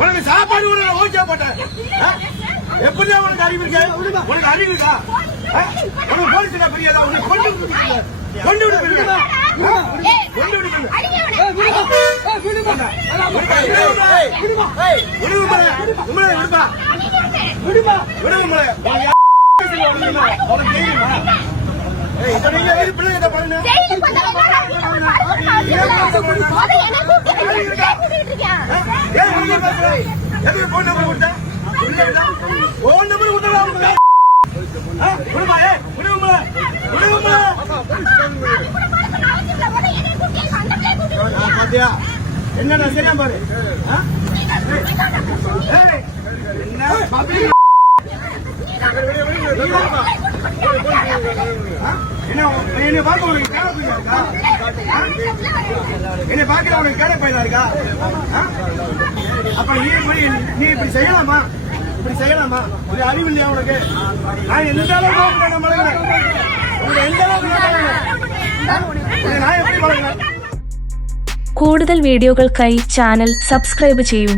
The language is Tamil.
உனக்கு சாப்பாடு ஓகே போட்டேன். எப்படி உனக்கு அறிவு இருக்கா? உனக்கு அறிவு இருக்கா? உனக்கு போலீஸ் பெரியாதா? உனக்கு கொண்டு விடு என்ன சரியா பாரு. என்னை பார்க்க உனக்கு கேட பையனா இருக்கா? என்னை பார்க்க உனக்கு கேட பையனா இருக்கா? அப்ப நீ இப்படி செய்யலாமா? இப்படி செய்யலாமா? ஒரு அறிவு இல்லையா உனக்கு? நான் எந்த அளவுக்கு நான் பழகிறேன், உங்க எந்த அளவுக்கு நான் எப்படி பழகிறேன்? കൂടുതൽ വീഡിയോകൾക്കായി ചാനൽ സബ്സ്ക്രൈബ് ചെയ്യൂ.